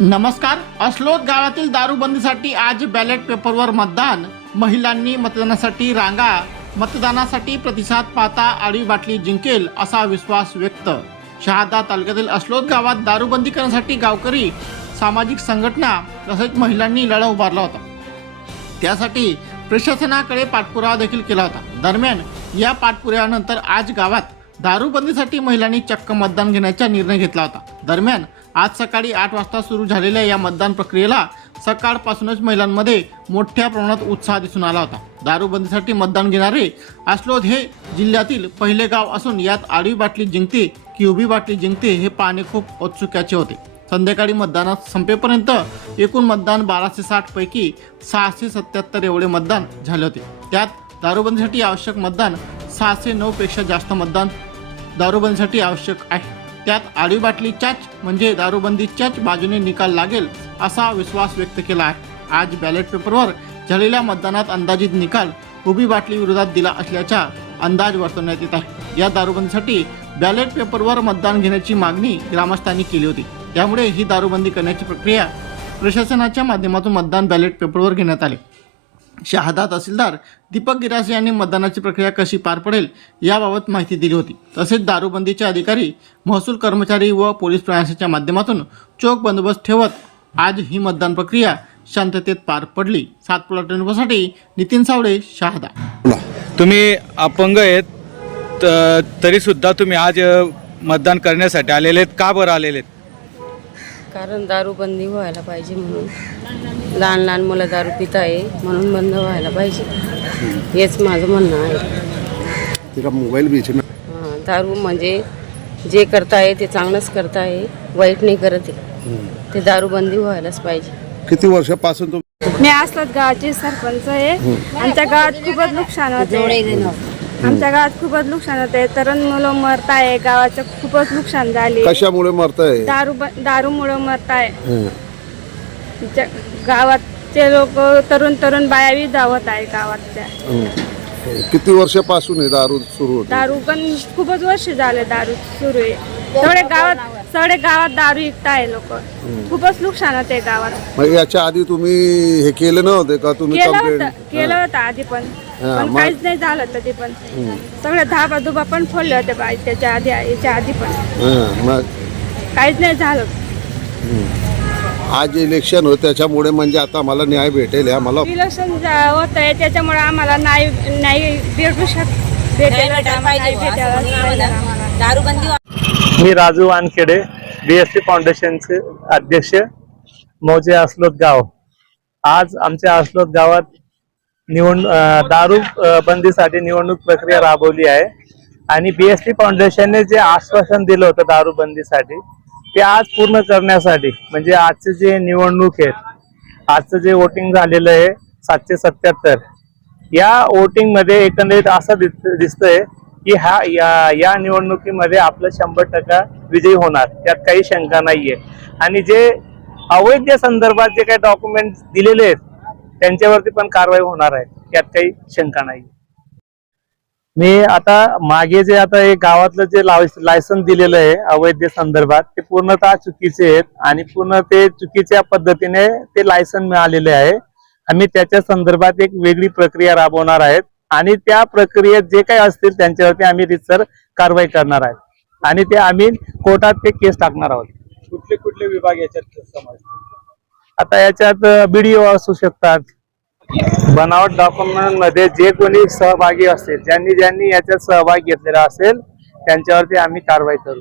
नमस्कार अस्लोद गावातील दारूबंदीसाठी आज बॅलेट पेपरवर मतदान. महिलांनी मतदानासाठी रांगा मतदानासाठी प्रतिसाद पाहता आळी बाटली जिंकेल असा विश्वास व्यक्त. शहादा तालुक्यातील अस्लोद गावात दारूबंदी करण्यासाठी गावकरी सामाजिक संघटना तसेच महिलांनी लढा उभारला होता. त्यासाठी प्रशासनाकडे पाठपुरावा देखील केला होता. दरम्यान या पाठपुराव्यानंतर आज गावात दारूबंदीसाठी महिलांनी चक्क मतदान घेण्याचा निर्णय घेतला होता. दरम्यान आज सकाळी आठ वाजता सुरू झालेल्या या मतदान प्रक्रियेला सकाळपासूनच महिलांमध्ये मोठ्या प्रमाणात उत्साह दिसून आला होता. दारूबंदीसाठी मतदान घेणारे अस्लोद हे जिल्ह्यातील पहिले गाव असून यात आडवी बाटली जिंकते की उभी बाटली जिंकते हे पाहणे खूप औत्सुक्याचे होते. संध्याकाळी मतदानात संपेपर्यंत एकूण मतदान बाराशे साठपैकी सहाशे सत्याहत्तर एवढे मतदान झाले होते. त्यात दारूबंदीसाठी आवश्यक मतदान सहाशे नऊपेक्षा जास्त मतदान दारूबंदीसाठी आवश्यक आहे. त्यात आडवी बाटलीच्याच म्हणजे दारूबंदीच्याच बाजूने निकाल लागेल असा विश्वास व्यक्त केला आहे. आज बॅलेट पेपरवर झालेल्या मतदानात अंदाजित निकाल उभी बाटली विरोधात दिला असल्याचा अंदाज वर्तवण्यात येत आहे. या दारूबंदीसाठी बॅलेट पेपरवर मतदान घेण्याची मागणी ग्रामस्थांनी केली होती. त्यामुळे ही दारूबंदी करण्याची प्रक्रिया प्रशासनाच्या माध्यमातून मतदान बॅलेट पेपरवर घेण्यात आले. शहादा तहसीलदार दीपक गिरासे यांनी मतदानाची प्रक्रिया कशी पार पडेल याबाबत माहिती दिली होती. तसेच दारूबंदीचे अधिकारी महसूल कर्मचारी व पोलीस प्रशासनाच्या माध्यमातून चोख बंदोबस्त ठेवत आज ही मतदान प्रक्रिया शांततेत पार पडली. सातपुडा ट्रेनसाठी नितीन सावळे शहादा. तुम्ही अपंग आहेत तरीसुद्धा तुम्ही आज मतदान करण्यासाठी आलेले आहेत. का बरं आलेले आहेत? कारण दारूबंदी व्हायला पाहिजे म्हणून. लहान लहान मुलं दारू पित आहे म्हणून बंद व्हायला पाहिजे. हेच माझं म्हणणं आहे. तेरा मोबाईल में हां, दारू म्हणजे जे करताय ते चांगलंच करताय वाईट नाही करत आहे ते दारूबंदी व्हायलाच पाहिजे. किती वर्षापासून मी असतात गावाचे सरपंच आहे. आमच्या गावात खूपच नुकसान होते आमच्या गावात खूपच नुकसान होते तरुण मुलं मरत आहे. गावाचं खूपच नुकसान झाले. कशामुळे मरताय? दारू दारूमुळे मरत आहे गावातचे लोक तरुण तरुण बाया बी धावत आहे गावातच्या. हं. किती वर्षापासून आहे दारू सुरू होते? दारू पण खूपच वर्ष झाले दारू सुरू आहे. सगळे गावात सगळे गावात दारू विकताय लोक. खूपच नुकसान होते गावात. मग याच्या आधी तुम्ही हे केलं नव्हते का? तुम्ही केलं होतं केलं होतं आधी पण. हा, पण मग? काहीच नाही झालं तरी पण. सगळे धाबा धुबा पण फोडले होते बाई त्याच्या आधी याच्या आधी पण. मग? काहीच नाही झालं. आज इलेक्शन होत त्याच्यामुळे म्हणजे आता मला न्याय भेटेल या मला इलेक्शन होत आहे त्याच्यामुळे आम्हाला नाही नाही भेटू शक भेटेल आम्हाला नाही भेटायला पाहिजे आम्हाला. मी Raju Wankhede B S C फाउंडेशनचे अध्यक्ष मौजे अस्लोद गाव आज आमच्या अस्लोद गावात निवड अं, दारू अं, बंदीसाठी निवडणूक प्रक्रिया राबवली आहे आणि बी एस सी फाउंडेशनने जे आश्वासन दिलं होतं दारू बंदीसाठी ते आज पूर्ण करण्यासाठी म्हणजे आजचे जे निवडणूक आहेत आजचं जे वोटिंग झालेलं आहे सातशे सत्याहत्तर या वोटिंगमध्ये एकंदरीत असं दिस- दिसतंय की हा या या निवडणुकीमध्ये आपलं शंभर टक्का विजयी होणार त्यात काही शंका नाहीये. आणि जे अवैध संदर्भात जे काही डॉक्युमेंट दिलेले आहेत त्यांच्यावरती पण कारवाई होणार आहे त्यात काही शंका नाही मी आता मागे जे आता एक गावातलं जे लायसन दिलेलं आहे अवैध संदर्भात ते पूर्णतः चुकीचे आहेत आणि पूर्ण ते चुकीच्या पद्धतीने ते लायसन मिळालेले आहे. आम्ही त्याच्या संदर्भात एक वेगळी प्रक्रिया राबवणार आहेत. आणि त्या प्रक्रियेत जे काही असतील त्यांच्यावरती आम्ही रितसर कारवाई करणार आहेत आणि ते आम्ही कोर्टात ते केस टाकणार आहोत. कुठले कुठले विभाग याच्यात आता याच्यात बीडीओ असू शकतात. बनावट डॉक्युमेंटमध्ये जे कोणी सहभागी असेल ज्यांनी ज्यांनी याच्यात सहभाग घेतलेला असेल त्यांच्यावरती आम्ही कारवाई करू.